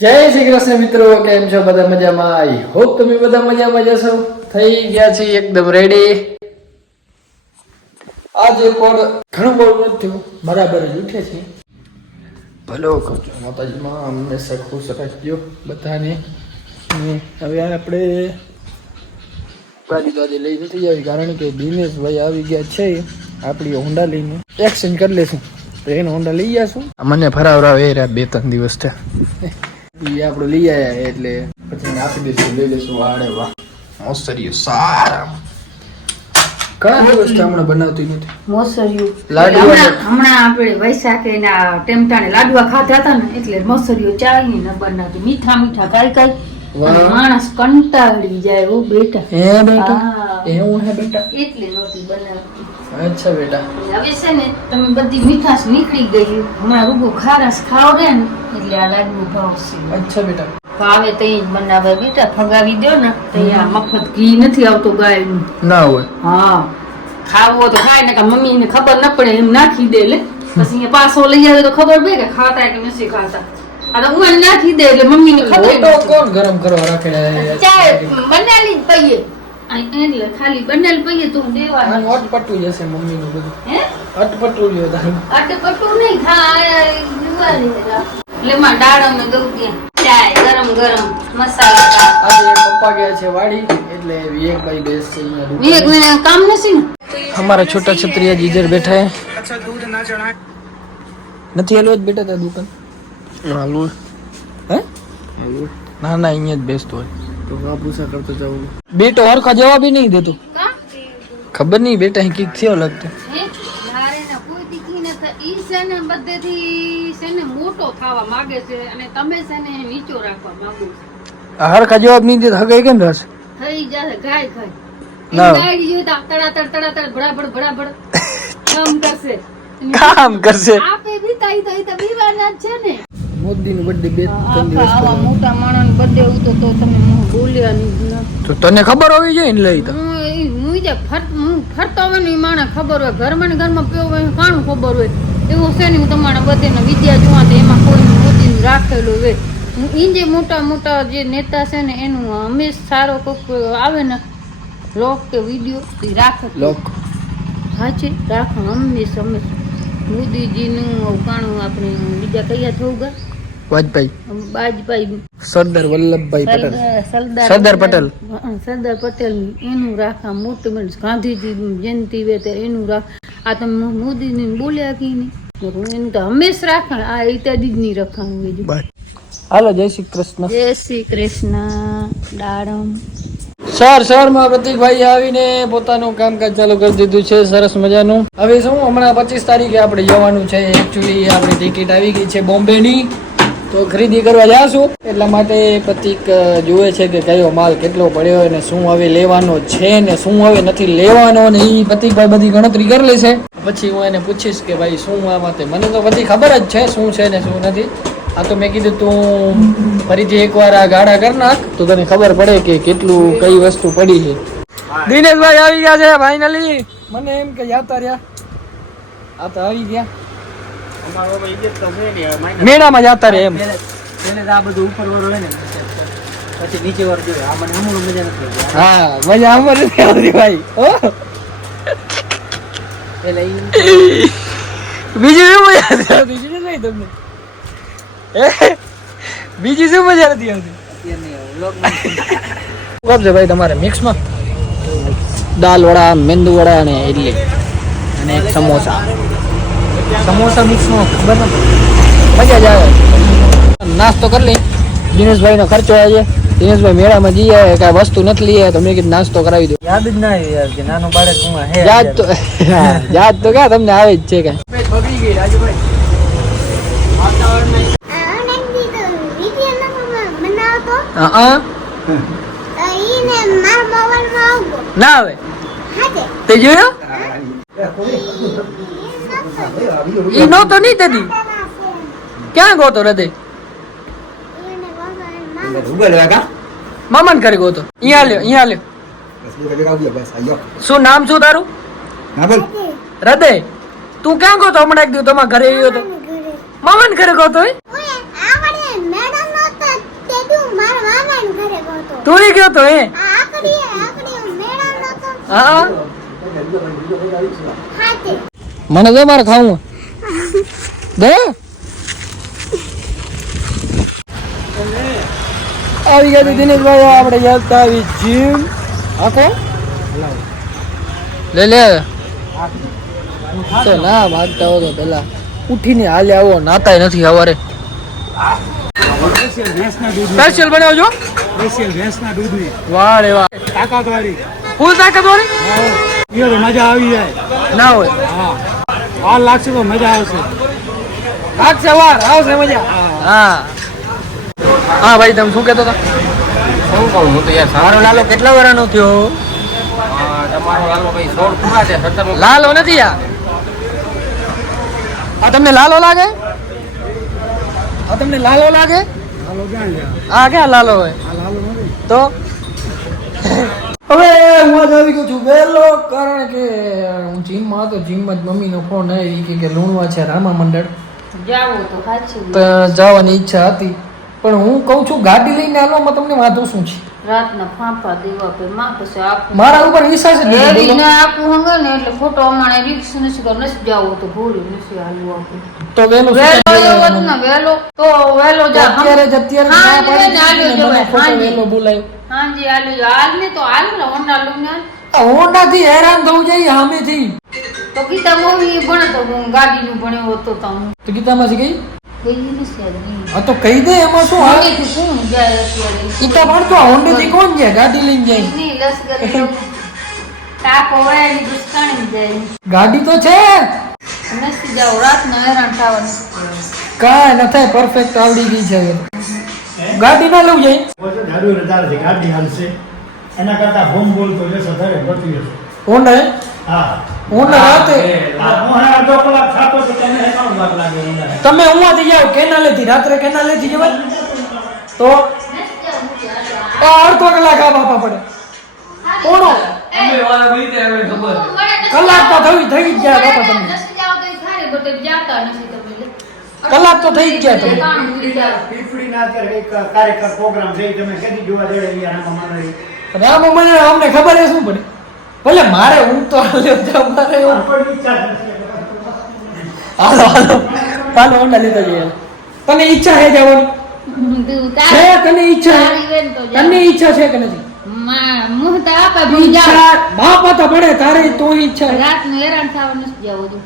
જય શ્રી કૃષ્ણ મિત્રો, કેમ છો બધા મજામાં? આઈ હોપ તમે બધા મજામાં જશો થઈ ગયા છે એકદમ રેડી આજે પણ ઘણું બહુ નથી થયું. બરાબર જ ઉઠે છે. ભલો કરજો માતાજીમાં સરખું ખુશ રાખજો બધાને હવે આપણે ગાડી તો આજે લઈ નથી આવી, કારણ કે દિનેશભાઈ આવી ગયા છે. આપણી હોન્ડા લઈને. એક્સચેન્જ કરી લેશું. તો એને હોન્ડા લઈ જશું. મને ફરાવરાવ એ બે ત્રણ દિવસ છે. એ આપણે લઈ આવ્યા એટલે પછી આપી દઈશું લઈ લઈશું વાડે વાહ. મોસરિયું સારા ઘણા દિવસ હમણાં બનાવતી નથી? મોસરિયું લાડવા હમણાં આપણે વૈશાખે ના ટેમટાણે લાડવા ખાધા હતા ને એટલે મોસરિયું ચાલી ને બનાવતી. મીઠા મીઠા કાઈ કાઈ માણસ કંટાળી જાય ઓ બેટા. હે બેટા હા. એવું હે બેટા? એટલે નહોતી બનાવતી. અચ્છા બેટા. હવે છે ને તમે બધી મીઠાશ નીકળી ગઈ. હમણાં રૂબો ખારાશ ખાવ રે ને એટલે આ લાડુ ભાવશે અચ્છા બેટા. ભાવે તો જ બનાવે બેટા ફગાવી દો ને તો આ મફત ઘી નથી આવતું ગાયનું. ના હોય. હા. ખાવો તો ખાય ને કે મમ્મી ને ખબર ન પડે એમ નાખી દે લે. પછી પાછો લઈ આવે તો ખબર પડે કે ખાતા કે નથી ખાતા. અને હું નાખી દે એટલે મમ્મી ને ખબર કોણ ગરમ કરવા રાખેલા ચાય બનાવી પઈએ. એટલે ખાલી ભાઈ બેસ કામ નથી અમારા છોટા છત્રીયા જીજર બેઠા નથી હાલવા જ બેઠા તા દુકાન? હાલવું હે. ના ના અહીંયા જ બેસતો હોય. તો વાપુસા કરતો જાઉં બેટો હરખા જવાબ બી નહીં દેતો. ખબર નહીં બેટા અહીં કીક થયો લાગતો. હે? મારે ને કોઈ દીકરી ને તો ઈ છે ને બધેથી છે મોટો થવા માંગે છે અને તમે છે નીચો રાખવા માંગો છો. હરખા જવાબ નહીં દેતો હગે કેમ થશે થઈ જશે ગાય ખાય કામ કરશે. કામ કરશે. આપે બીતાઈ તો ઈ તો બીવાના છે ને. મોદી બર્થડે બે ત્રણ દિવસ આવા મોટા માણસ બર્થડે ઉતો તો તમે મોં બોલ્યા તો તને ખબર હોવી જોઈએ ને લઈ તો. હું જે ફરત હું ફરતો હોય ને માણસ ખબર હોય. ઘરમાં ને ઘરમાં પીવો હોય કાણું ખબર હોય. એવું છે ને હું તમારા બધેના વિદ્યા જોવા તો એમાં કોઈ મોદીનું રાખેલું હોય. હું ઈ જે મોટા મોટા જે નેતા છે ને એનું હંમેશ સારો કોક આવે ને લોક કે વીડિયો એ રાખે. લોક. સાચી રાખો હંમેશ હંમેશ. મોદીજીનું અવકાણું આપણે બીજા કયા થવું ગયા વાજપાઈ. વાજપેયી સરદાર વલ્લભભાઈ પટેલ. સરદાર સરદાર પટેલ. સરદાર પટેલ એનું રાખા મોટું ગાંધીજી જયંતિ હોય ત્યારે એનું રાખ આ તમે મોદીની બોલ્યા કે નહીં. એનું તો હંમેશ રાખણ. આ ઇત્યાદિ રખાણ બીજું હાલો જય શ્રી કૃષ્ણ. જય શ્રી કૃષ્ણ. દાડમ. સર સરમાં પ્રતિકભાઈ આવીને પોતાનું કામકાજ ચાલુ કરી દીધું છે. સરસ મજાનું. હવે શું? હમણાં પચીસ તારીખે આપણે જવાનું છે. એકચ્યુઅલી આપણી ટિકિટ આવી ગઈ છે બોમ્બેની. તો ખરીદી કરવા જાશું. એટલા માટે પ્રતિક જુએ છે કે કયો માલ કેટલો પડ્યો અને શું હવે લેવાનો છે ને શું હવે નથી લેવાનો ને એ પ્રતિકભાઈ બધી ગણતરી કરી લેશે. પછી હું એને પૂછીશ કે ભાઈ શું આમાં માટે મને તો બધી ખબર જ છે શું છે ને શું નથી. આ તો મેં કીધું તું ફરીથી એકવાર આ ગાડા કર નાખ. તો તને ખબર પડે કે કેટલું કઈ વસ્તુ પડી છે. દિનેશભાઈ આવી ગયા છે ફાઇનલી મને એમ કે યાદ રહ્યા. આ તો આવી ગયા. મેળામાં જતા રહે એમ હા મજા અમારે નથી આવતી ભાઈ. હો? બીજી શું મજા નથી આવતી? બીજી નહીં તમને? બીજી શું મજા નથી આવતી? છે ભાઈ તમારે મિક્સમાં દાલ વડા મેંદુ વડા અને ઇડલી અને એક સમોસા. સમોસા મિક્સમાં ખબર મજા જ આવે. નાસ્તો કરી લઈ દિનેશભાઈ નો ખર્ચો આવે છે. દિનેશભાઈ મેળામાં જઈએ કાંઈ વસ્તુ નથી લઈએ તો મેં કીધું નાસ્તો કરાવી દો યાદ જ ના આવી યાર કે નાનો બાળક હું હે યાદ તો યાદ તો ક્યાં તમને આવે જ છે કાંઈ. બગડી ગઈ રાજુભાઈ. હા ના આવે. તે જોયો? ઈ નહોતો નહીં તેથી ક્યાં ગોતો હૃદય મામાન ઘરે ગોતો. અહીંયા લ્યો અહીંયા લ્યો. શું નામ શું તારું? હૃદય તું ક્યાં ગોતો? હમણાં એક દિવસ તમારા ઘરે આવ્યો તો. મામાન ઘરે ગોતો તું એ ગયો તો એ હા. મને દે મારે ખાવું. દે. આવી ગયા દિનેશભાઈ આપણે યાદ આવી જીમ આખો? લે લે. તો ના ભાગતા હો તો પેલા ઉઠીને હાલે આવો નાતાય નથી સવારે. સ્પેશિયલ બનાવજો. સ્પેશિયલ ભેંસના દૂધની વાહ રે વાહ. તાકાતવાળી. ફૂલ તાકાત વાળી મજા આવી જાય. ના હોય. હા. વાર લાગશે તો મજા આવશે. લાગશે વાર આવશે મજા. હા. હા ભાઈ તમે શું કહેતો હતા? શું કહું હું તો યાર મારો લાલો કેટલા વર્ષનો થયો? તમારો લાલો ભાઈ સોળ પૂરા છે સત્તર લાલો નથી આ? આ તમને લાલો લાગે? આ તમને લાલો લાગે? હાલો ક્યાં આ ક્યાં લાલો હોય? આ લાલો નથી. તો? હવે હું આજ આવી ગયો છું વહેલો કારણ કે હું જીમમાં હતો જીમમાં જ મમ્મીનો ફોન આવી કે લુણવા છે રામા મંડળ. જાવો તો સાચું જવાની ઈચ્છા હતી. પણ હું કહું છું ગાડી લઈને આવવામાં તમને વાંધો શું છે? રાતના ફાંફા દેવા પે માં પછી આપું. મારા ઉપર વિશ્વાસ જ નથી. ના આપું હંગે ને એટલે ખોટો અમારે રિક્સ નથી કર નથી જાવું તો ભૂરી નથી હાલવું આપું તો વહેલું વેલો કામ એવો જ બોલાવવાનું? ને વેલો તો વેલો જા અત્યારે જ બોલાયો. હાંજી જા. હાલ ને તો હાલ ને હોન્ડા લઈને હાલ. આ હોન્ડાથી હેરાન થવું જોઈએ સામેથી તો ગીતા મોવી ભણે તો હું ગાડીનું ભણ્યો હતો તો હું. તો ગીતામાંથી ગઈ ગઈ નથી આજે નહીં. હા તો કહી દે એમાં શું હાલ? કોણ જાય ગીતા ભણતો આ હોન્ડાથી કોણ જાય? ગાડી લઈને જાય. ગાડી તો છે. નથી જાવ રાતના હેરાન થવા નથી કાંઈ ન થાય પરફેક્ટ આવડી ગઈ છે. ગાડી ના લઉં જાય. જાડુ વધારે છે ગાડી હાલશે એના કરતા હોમ બોલ તો જશો ઘરે પહોંચી જશે ઓને હા? રાતે? અડધો કલાક થાતો તો તમને એકાવન વાર લાગે તમે ઉમાંથી જાઓ કેનાલેથી રાત્રે કેનાલેથી જવાય? તો? આ અડધો કલાક આ બાપા પડે. ઓણો કલાક તો થઈ થઈ જ જાય બાપા તમને. કલાક તો થઈ જ ભૂલી જાવ. પીપળીના અત્યારે પ્રોગ્રામ છે તમે કેદી જોવા રામ અમને ખબર શું પડે? ભલે મારે હું તો મારે હાલો હાલો. હાલો હોન્ડા લેતા જઈએ તને ઈચ્છા હે જવાની? છે તને ઈચ્છા. તને ઈચ્છા છે કે નથી? બાપા તો પડે તારે તો ઈચ્છા રાતનું હેરાન થવાનું જવું હતું.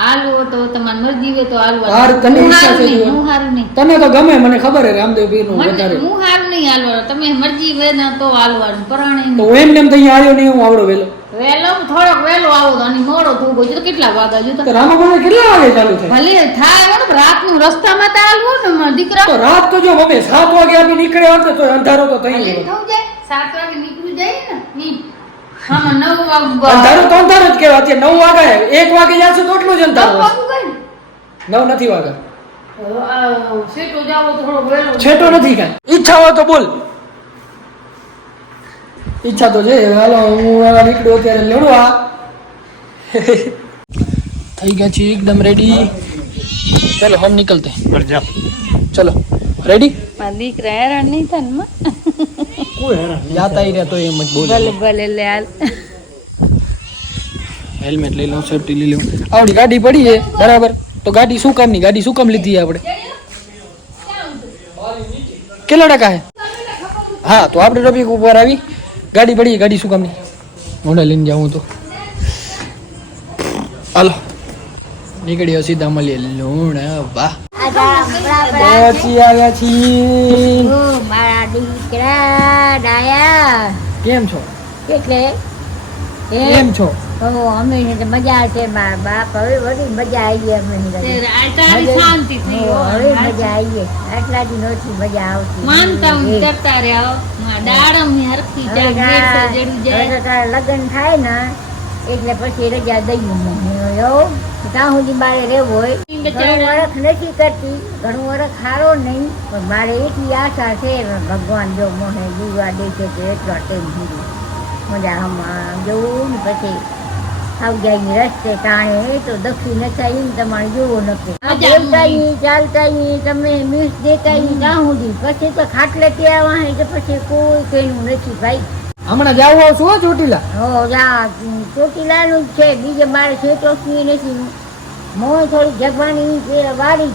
હાલવું તો તમારી મરજી હોય તો હાલવાનું. હાર, તને ઈચ્છા છે હું હારું નહીં. તને તો ગમે મને ખબર હે રામદેવ પીરનું વધારે હું હારું નહીં હાલવાનું. તમે મરજી હોય ને તો હાલવાનું. પરાણે તો એમ તો અહીંયા આવ્યો નહીં હું આવડો વેલો વેલો થોડોક વેલો આવો તો અને મોડો થવું તો કેટલા વાગ્યા જો તો રામા મને કેટલા વાગે ચાલુ થાય ભલે થાય હોય ને રસ્તામાં તો હાલવું ને દીકરા તો રાત તો જો મમ્મી સાત વાગે આપી નીકળ્યા તો અંધારો તો થઈ ગયો સાત વાગે. આમાં નવ વાગે અંધારો તો અંધારો જ કહેવાય અત્યારે નવ વાગે એક વાગે જશે તો એટલો જ નવ અંધારો હશે. વાગું ગઈ ને. નવ નથી વાગે આ શેઠો જાવો તો થોડો વહેલો છેટો નથી કાંઈ ઈચ્છા હોય તો બોલ ઈચ્છા તો છે હાલો હું આ નીકળ્યો ત્યારે લેડવા થઈ ગયા છીએ એકદમ રેડી ચલો હમ નીકળતે ચલો રેડી મારા દીકરા હેરાન નહીં થાય ને માં. કોઈ હેરાન જાતા ઈ રહ્યા તો એમ જ બોલે. ભલે ભલે લે હાલ. હેલ્મેટ લઈ લઉં સેફટી લઈ લઉં. આવડી ગાડી પડી છે બરાબર. તો ગાડી શું કામની? ગાડી શું કામ લીધી આપણે? કેટલા ટકા હે હા તો આપણે ટોપિક ઉપર આવી. ગાડી પડી ગાડી શું કામની? મોડે લઈને જાઉં તો. હાલો. નીકળ્યો સીધા મળીએ. લુણ વાહ. પહોંચી આવ્યા છીએ મારા દીકરા ડાયા. કેમ છો? એટલે કેમ છો? તો અમે મજા આવશે મારા બાપ હવે બધી મજા આવી અમે ને. આ તારી શાંતિ થઈ હવે મજા આવી આટલા દી મજા આવતી. માનતા કરતા રહ્યા દાડમ હરખી જાય. લગ્ન થાય ને એટલે પછી રજા દઈ ત્યાં સુધી મારે રહેવું હોય ઘણું વરખ નથી કરતી ઘણું વરખ સારો નહીં પણ મારે એટલી આશા છે ભગવાન જો મને જીવવા દે છે કે એટલો ટાઈમ સુધી. મજા હમણાં જવું ને પછી આવજાઈ રસ્તે ટાણે તો દક્ષિણ નચાઈ ને તમારે જોવો નક્કી. બોલતા ચાલતા તમે મીસ દેતા ના સુધી. પછી તો ખાટલે ત્યાં વાહે તો પછી કોઈ કઈનું નથી ભાઈ. હમણાં જાવ આવશું ચોટીલા? હો જા ચોટીલાનું જ છે બીજે મારે છેટોસની નથી. મોય થોડી જગવાની છે વાળી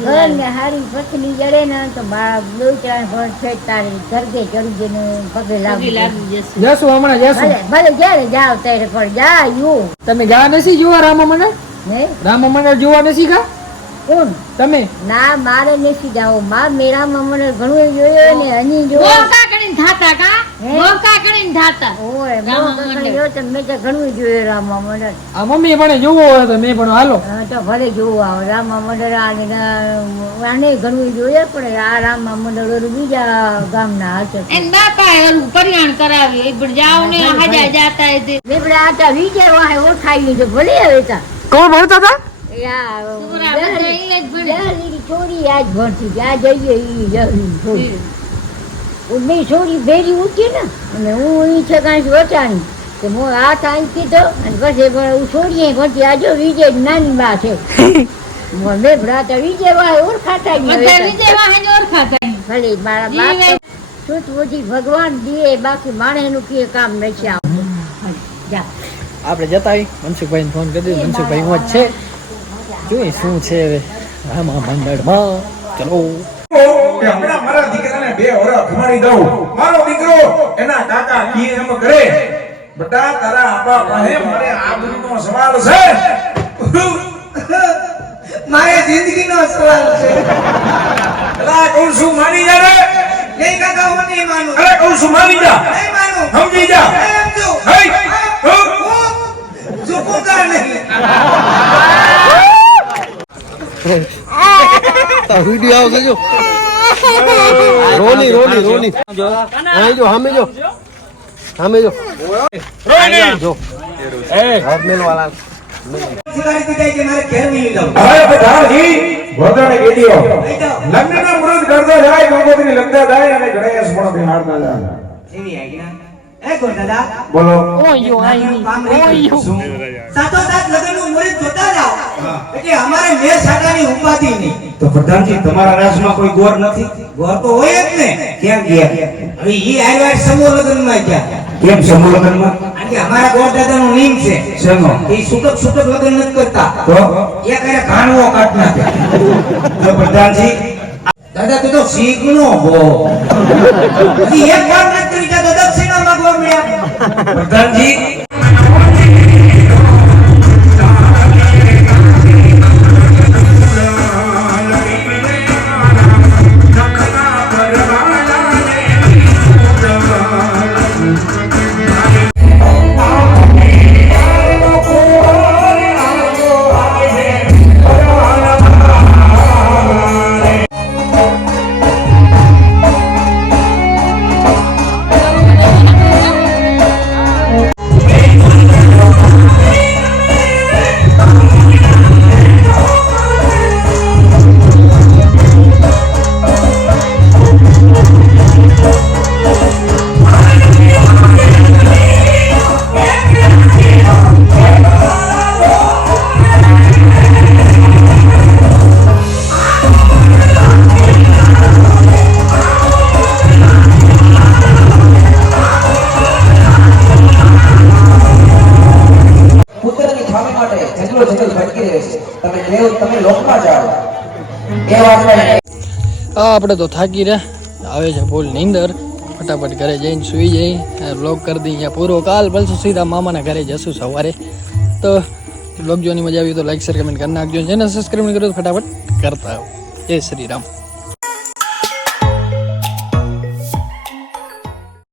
ઘર ને હારી જડે ને તો છે તારી ઘરગે ચડી જઈને પગે પગે લાગી લાગી જશું. હમણાં જશું. ભલે ભલે જ્યારે જાવ ત્યારે પણ જા યુ તમે ગયા નથી જોવા રામા મંડળ રામા મંડળ જોવા નથી કા કોણ? તમે? ના મારે નથી જાવ. મા મેરામાં મને ઘણું જોયો ને હની જોયો. કરીને થાતા કા? મોકા કરીને થાતા ઓય રામા મોં મંડળ. જો તો મેં તો ઘણું જોયું રામા મંડળ આ મમ્મી પણ જોવો હોય તો મેં પણ હાલો. હા તો ભલે જોવું આવે. રામા મંડળ આને ઘણું જોઈએ પણ આ રામા મંડળ ઓલું બીજા ગામના હાચર એન બાપા ઓલું કલ્યાણ કરાવ્યું. એ પણ જાવ ને ભલે, ભલે. જાતા એ બેબડા આટા વિજય વાહે ઓળખાઈ તો ભલે હવે તા. કોણ ભણતા હતા યા, છોકરા બધા દહલી- ઇંગ્લિશ ભણે. દહલીની છોરી આજ ભણતી. આ જઈએ ઈ છોરી. છોડી છોરી ભેરી ઉઠી ને અને હું અહીં છે કાંઈ વચાણી. કે હું આ ટાઈમ કીધો અને પછી પણ હું છોડીએ પછી આજે વિજય નાની બા છે. મેં ભ્રાતા વિજય વાય ઓળખાતા વિજય વાહન ઓળખાતા ભલે મારા. બાપ સુત બુદ્ધિ ભગવાન દીએ બાકી માણેનું કે કામ નથી આવતું. જા. આપણે જતા આવી મનસુખભાઈને ફોન કરી દીધો મનસુખભાઈ હું જ છે? જોઈ શું છે હવે? આમાં મંડળમાં? ચલો. ખમાડી દઉં. મારો દીકરો એના કાકા કી એમ કરે. બટા તારા આપા પાસે મારે આબરૂનો સવાલ છે. મારે જિંદગીનો સવાલ છે. અલા કહું છું માની જા રે. નહીં કાકા હું નહીં માનું. અરે કહું છું માની જા. નહીં માનું. સમજી જા. સમજો હઈ. નહીં. વિડિયો આવશે જો. રોની રોની રોની. અહીં જો સામે જો સામે જો. જો હાથ મેલવાલા શિકારી તું જાય કે મારે ઘેર નહીં જાઉં હવે બધાજી ભગવાને કીધો લગ્નના મુહૂર્ત કરતા જાય ગંગોત્રી લગતા જાય અને ગણેશ પણ હારતા જાય. એવી આજ્ઞા એ દાદા. બોલો. ઓયો શું સાતો સાત લગ્નનું મુહૂર્ત જોતા જાઓ. એટલે અમારે મે સાટાની ઉપાધિ નહીં. તો પ્રધાનજી તમારા રાજમાં કોઈ ગોર નથી? ગોર તો હોય જ ને. કેમ ગયા? હવે ઈ આવ્યા સમૂહ લગ્નમાં ગયા. કેમ સમૂહ લગનમાં કે અમારા ગોર દાદાનો નિયમ છે. શેનો? એ છૂટક છૂટક લગન નથી કરતા. તો? એ કરે ઘાણવો કાટ નાખે તો પ્રધાનજી દાદા તું તો શીખનો હો. એક વાર નથી કરી તો દક્ષિણા માંગવા મળ્યા પ્રધાનજી દેવ આપણે તો થાકી રહ્યા. આવે છે ફૂલ નીંદર. ફટાફટ ઘરે જઈને સૂઈ જઈ. બ્લોગ કરી દઈએ અહીંયા પૂરો. કાલ બનશું સીધા મામાના ઘરે જશું સવારે. તો બ્લોગ જોવાની મજા આવી તો લાઈક શેર કમેન્ટ કરી નાખજો. જેને સબસ્ક્રાઈબ નહીં ફટાફટ કરતા આવો. જય શ્રી રામ.